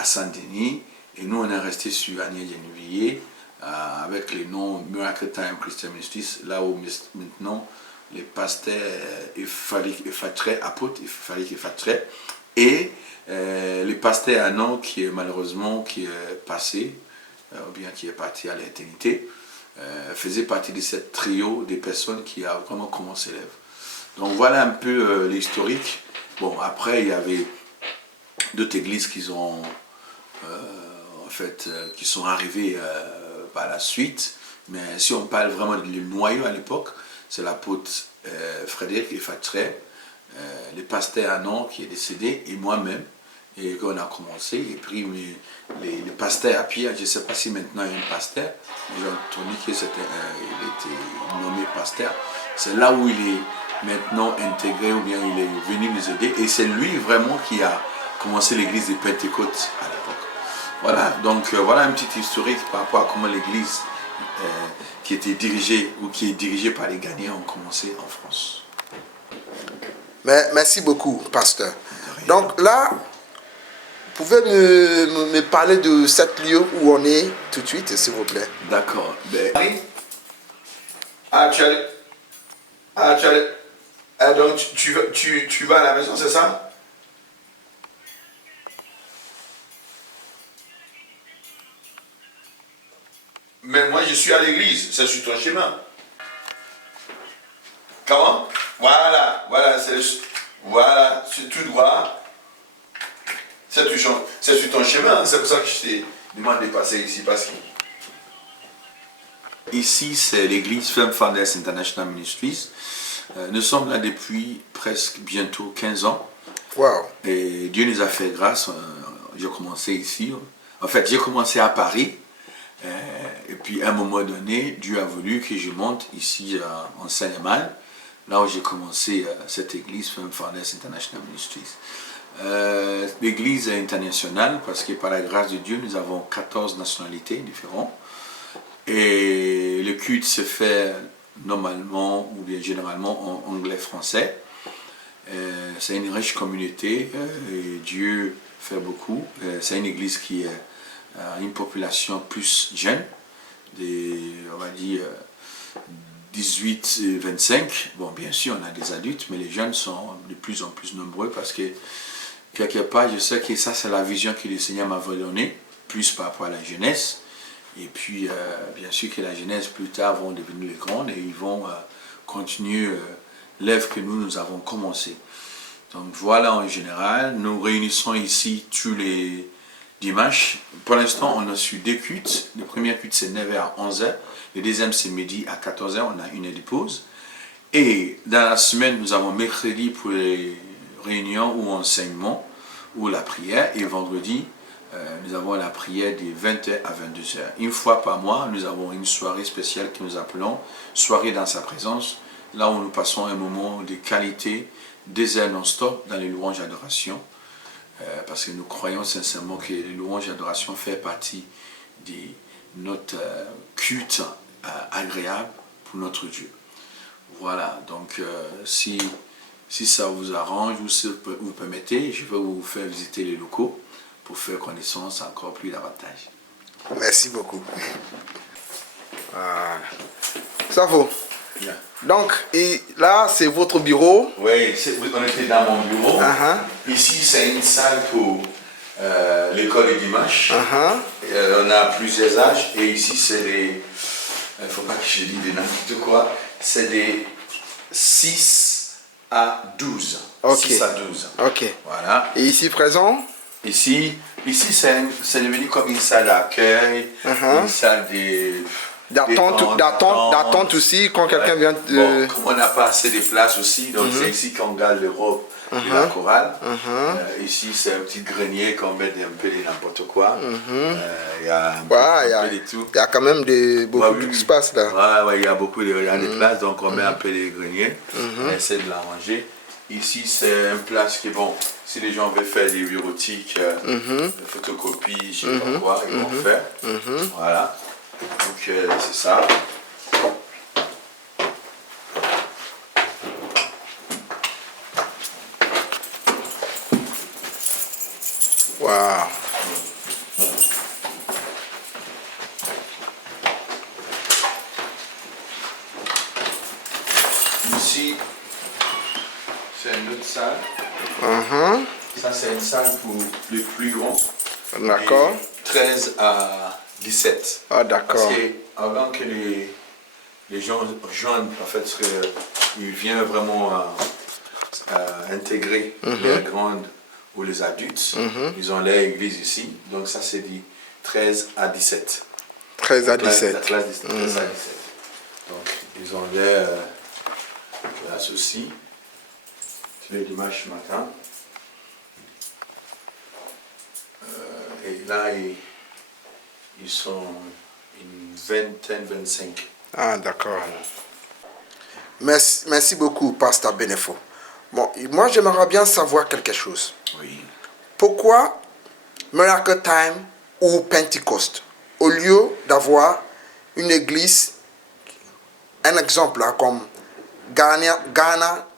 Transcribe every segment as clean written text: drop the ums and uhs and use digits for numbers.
à Saint-Denis. Et nous, on est resté sur Agnès Gennevilliers avec les noms Miracle Time Christian Ministries, là où maintenant les pasteurs apôtres et le pasteur Anon qui est malheureusement qui est passé, ou bien qui est parti à l'éternité, faisait partie de ce trio des personnes qui a vraiment commencé l'œuvre. Donc voilà un peu l'historique. Bon, après il y avait d'autres églises qui ont qui sont arrivées par la suite, mais si on parle vraiment du noyau à l'époque, c'est l'apôtre Frédéric Efatray, le pasteur Anon qui est décédé, et moi-même, et qu'on a commencé, et puis les pasteurs à Pierre, je ne sais pas si maintenant il y a un pasteur, j'ai entendu qu'il était nommé pasteur, c'est là où il est maintenant intégré, ou bien il est venu nous aider, et c'est lui vraiment qui a commencé l'église de Pentecôte à l'époque. Voilà, donc voilà un petit historique par rapport à comment l'église qui était dirigée ou qui est dirigée par les Ghanéens ont commencé en France. Merci beaucoup, pasteur. Donc là, vous pouvez me parler de cet lieu où on est tout de suite, s'il vous plaît. D'accord. Donc tu vas à la maison, c'est ça? Mais moi je suis à l'église, c'est sur ton chemin. Comment? Voilà, c'est tout droit. C'est sur ton chemin, c'est pour ça que je t'ai demandé de passer ici. Ici, c'est l'église Firm Founders International Ministries. Nous sommes là depuis presque bientôt 15 ans. Wow. Et Dieu nous a fait grâce. J'ai commencé ici. En fait, j'ai commencé à Paris. Et puis à un moment donné, Dieu a voulu que je monte ici en Seine-et-Marne, là où j'ai commencé cette église Firm Founders International Ministries. L'église est internationale parce que par la grâce de Dieu, nous avons 14 nationalités différentes. Et le culte se fait normalement ou bien généralement en anglais-français. C'est une riche communauté et Dieu fait beaucoup. C'est une église qui est une population plus jeune, on va dire 18-25. Bon, bien sûr, on a des adultes, mais les jeunes sont de plus en plus nombreux parce que, quelque part, je sais que ça, c'est la vision que le Seigneur m'avait donnée, plus par rapport à la jeunesse. Et puis, bien sûr que la jeunesse, plus tard, vont devenir les grandes et ils vont continuer l'œuvre que nous avons commencé. Donc, voilà, en général, nous réunissons ici tous les dimanche. Pour l'instant, on a su 2 cultes. Le premier culte, c'est 9h à 11h. Le deuxième, c'est midi à 14h. On a une heure de pause. Et dans la semaine, nous avons mercredi pour les réunions ou enseignements ou la prière. Et vendredi, nous avons la prière de 20h à 22h. Une fois par mois, nous avons une soirée spéciale que nous appelons Soirée dans sa présence. Là où nous passons un moment de qualité, 2 heures non-stop dans les louanges d'adoration. Parce que nous croyons sincèrement que les louanges et l'adoration font partie de notre culte agréable pour notre Dieu. Voilà, donc si ça vous arrange ou si vous permettez, je vais vous faire visiter les locaux pour faire connaissance encore plus davantage. Merci beaucoup. Ça vaut. Yeah. Donc, et là, c'est votre bureau. Oui, on était dans mon bureau. Ici, c'est une salle pour l'école du dimanche. On a plusieurs âges. Et ici, c'est des... Il ne faut pas que je dise des n'importe quoi. C'est des 6 à 12. Okay. 6 à 12. Ok. Voilà. Et ici, présent? Ici c'est devenu comme une salle d'accueil, une salle d'attente aussi, quand quelqu'un vient de... Bon, comme on n'a pas assez de place aussi, donc c'est ici qu'on garde le robe de la chorale. Ici, c'est un petit grenier qu'on met un peu de n'importe quoi. Il y a un peu de tout. Il y a quand même beaucoup d'espace là. Ouais, il y a beaucoup de place, donc on met un peu de grenier. On essaie de l'arranger. Ici, c'est une place qui est bon. Si les gens veulent faire des bureautiques, des photocopies, je ne sais pas quoi, ils vont faire. Voilà. Donc, c'est ça. Wow. cette salle. Mhm. Ça, c'est une salle pour les plus grands. D'accord. Et 13 à 17. Ah, Parce d'accord. que avant que les gens jeunes, en fait, ils viennent vraiment à intégrer les grandes ou les adultes, ils ont l'église ici. Donc ça, c'est dit 13 à 17. 13 à La classe 17. 13 à 17. Donc, ils ont les classes aussi, tous les dimanches matin. Et là, ils sont une vingtaine, 25. Ah, d'accord. Merci beaucoup, Pasteur Benefo. Bon, moi, j'aimerais bien savoir quelque chose. Oui. Pourquoi Miracle Time ou Pentecost, au lieu d'avoir une église, un exemple là, comme Ghana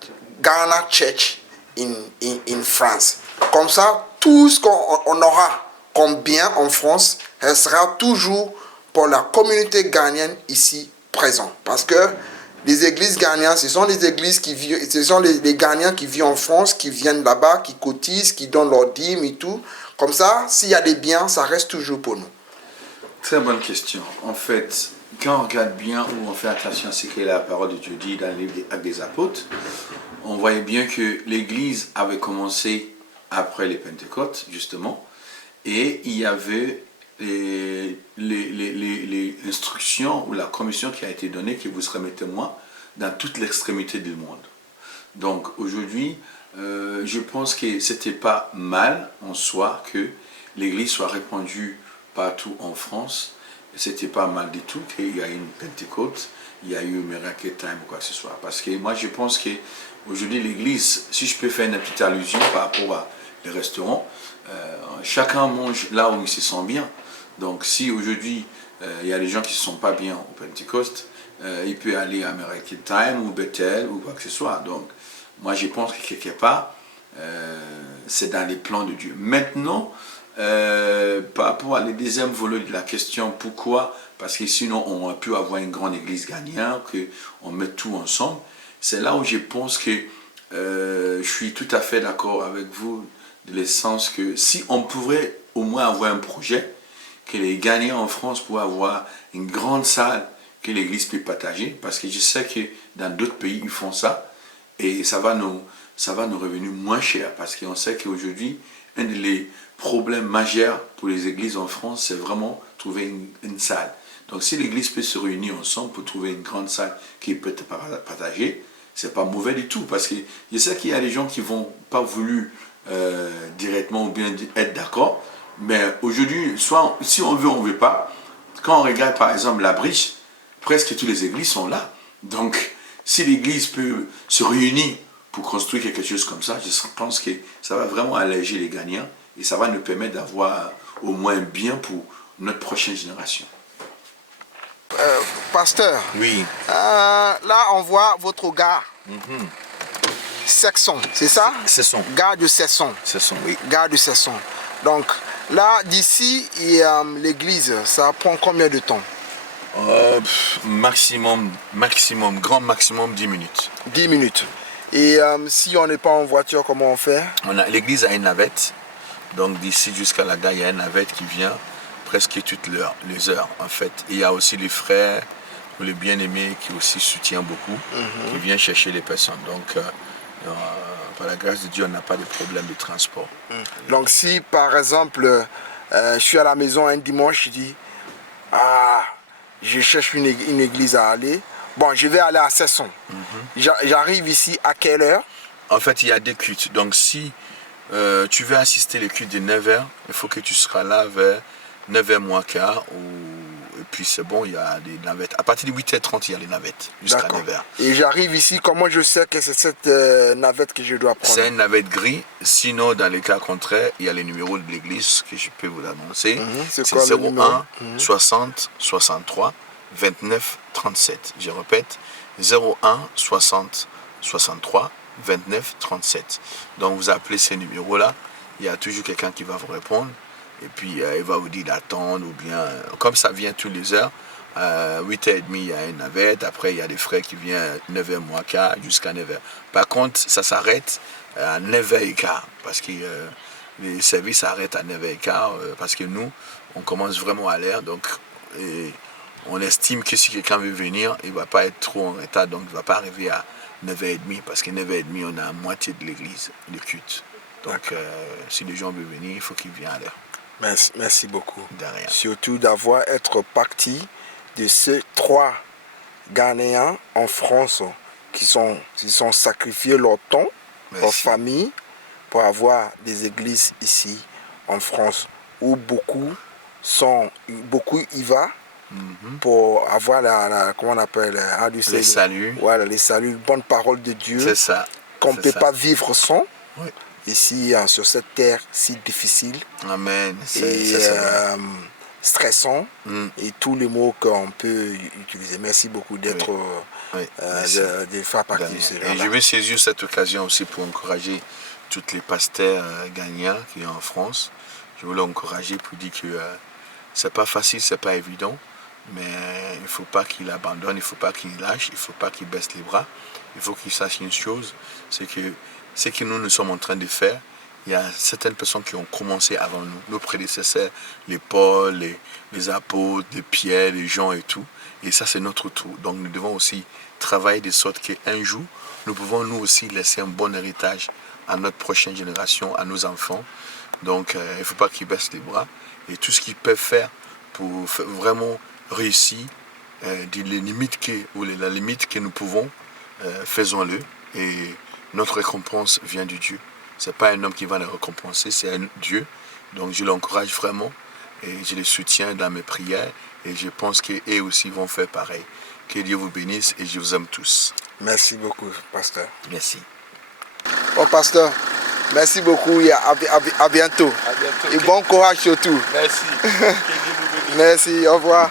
Church in France. Comme ça, tout ce qu'on aura comme bien en France, elle sera toujours pour la communauté ghanéenne ici présente. Parce que les églises ghanéennes, ce sont les églises qui vivent, ce sont les Ghanéens qui vivent en France, qui viennent là-bas, qui cotisent, qui donnent leurs dîmes et tout. Comme ça, s'il y a des biens, ça reste toujours pour nous. Très bonne question. En fait, quand on regarde bien ou on fait attention à ce que la parole de Dieu dit dans le livre des Actes des Apôtres, on voyait bien que l'Église avait commencé après les Pentecôtes, justement, et il y avait les instructions ou la commission qui a été donnée que vous serez mes témoins dans toute l'extrémité du monde. Donc aujourd'hui, je pense que c'était pas mal en soi que l'Église soit répandue partout en France. C'était pas mal du tout qu'il y a eu une Pentecôte, il y a eu Miracle Time ou quoi que ce soit. Parce que moi je pense qu'aujourd'hui l'Église, si je peux faire une petite allusion par rapport à les restaurants, chacun mange là où il se sent bien. Donc si aujourd'hui il y a des gens qui ne se sentent pas bien au Pentecôte, il peut aller à Miracle Time ou Bethel ou quoi que ce soit. Donc moi je pense que quelque part c'est dans les plans de Dieu. Maintenant, par rapport à la deuxième volet de la question, pourquoi? Parce que sinon on a pu avoir une grande église ghanéenne, qu'on met tout ensemble. C'est là où je pense que je suis tout à fait d'accord avec vous, de l'essence que si on pourrait au moins avoir un projet, que les Ghanéens en France pourraient avoir une grande salle que l'église peut partager, parce que je sais que dans d'autres pays ils font ça, et ça va nous revenir moins cher, parce qu'on sait qu'aujourd'hui, un des problèmes majeurs pour les églises en France, c'est vraiment trouver une salle. Donc si l'église peut se réunir ensemble pour trouver une grande salle qui peut être partagée, c'est pas mauvais du tout, parce que je sais qu'il y a des gens qui vont pas voulu directement ou bien être d'accord, mais aujourd'hui, soit si on veut pas. Quand on regarde par exemple la Briche, presque toutes les églises sont là. Donc si l'église peut se réunir pour construire quelque chose comme ça, je pense que ça va vraiment alléger les gagnants et ça va nous permettre d'avoir au moins un bien pour notre prochaine génération. Pasteur, Oui. là on voit votre gare. Sesson, c'est ça? Sesson. Gare de Sesson. Sesson, oui. Gare de Sesson. Donc là, d'ici l'église, ça prend combien de temps? Maximum, grand maximum 10 minutes. 10 minutes. Et si on n'est pas en voiture, comment on fait? L'église a une navette. Donc d'ici jusqu'à la gare, il y a une navette qui vient presque toutes les heures en fait. Et il y a aussi les frères ou les bien-aimés qui aussi soutiennent beaucoup, qui viennent chercher les personnes. Donc par la grâce de Dieu, on n'a pas de problème de transport. Donc si par exemple, je suis à la maison un dimanche, je dis, je cherche une église à aller. Bon, je vais aller à Sesson. J'arrive ici à quelle heure? En fait, il y a des cultes. Donc si tu veux assister les cultes de 9h, il faut que tu seras là vers 9h moins quart. Et puis c'est bon, il y a des navettes. À partir de 8h30, il y a les navettes jusqu'à 9h. Et j'arrive ici, comment je sais que c'est cette navette que je dois prendre? C'est une navette gris. Sinon, dans les cas contraires, il y a les numéros de l'église que je peux vous annoncer. C'est C'est quoi le 01 numéro? 60 63 29 37. Je répète, 01 60 63 29 37. Donc vous appelez ces numéros-là, il y a toujours quelqu'un qui va vous répondre et puis il va vous dire d'attendre ou bien, comme ça vient toutes les heures, À 8h30, il y a une navette. Après, il y a des frais qui viennent à 9h moins quart jusqu'à 9h. Par contre, ça s'arrête à 9h15 parce que les services s'arrêtent à 9h15 parce que nous, on commence vraiment à l'heure. Donc, on estime que si quelqu'un veut venir, il ne va pas être trop en retard. Donc, il ne va pas arriver à 9h30 parce qu'à 9h30, on a la moitié de l'église, de culte. Donc, si les gens veulent venir, il faut qu'ils viennent à l'heure. Merci beaucoup. De rien. Surtout d'avoir été partie de ces 3 Ghanéens en France qui sont sacrifiés leur temps, leur famille, pour avoir des églises ici en France où beaucoup y vont pour avoir comment on appelle les saluts. Voilà, les saluts, bonne parole de Dieu. C'est ça. Qu'on ne peut pas vivre sans. Oui. Ici, sur cette terre si difficile. Amen. Et stressant. Et tous les mots qu'on peut utiliser. Merci beaucoup d'être de faire partie de cela. Et je vais saisir cette occasion aussi pour encourager tous les pasteurs gagnants qui sont en France. Je veux l'encourager pour dire que c'est pas facile, c'est pas évident, mais il ne faut pas qu'il abandonne, il ne faut pas qu'il lâche, il ne faut pas qu'il baisse les bras. Il faut qu'il sache une chose, c'est que ce que nous sommes en train de faire, il y a certaines personnes qui ont commencé avant nous, nos prédécesseurs, les Paul, les apôtres, les Pierre, les Jean et tout. Et ça, c'est notre tour. Donc, nous devons aussi travailler de sorte qu'un jour, nous pouvons nous aussi laisser un bon héritage à notre prochaine génération, à nos enfants. Donc, il ne faut pas qu'ils baissent les bras. Et tout ce qu'ils peuvent faire pour vraiment réussir, les limites la limite que nous pouvons, faisons-le. Et notre récompense vient de Dieu. Ce n'est pas un homme qui va le récompenser, c'est un Dieu. Donc, je l'encourage vraiment et je les soutiens dans mes prières. Et je pense qu'eux aussi vont faire pareil. Que Dieu vous bénisse et je vous aime tous. Merci beaucoup, pasteur. Merci. Bon, pasteur, merci beaucoup et à bientôt. À bientôt. Et bon courage surtout. Merci. Merci, au revoir.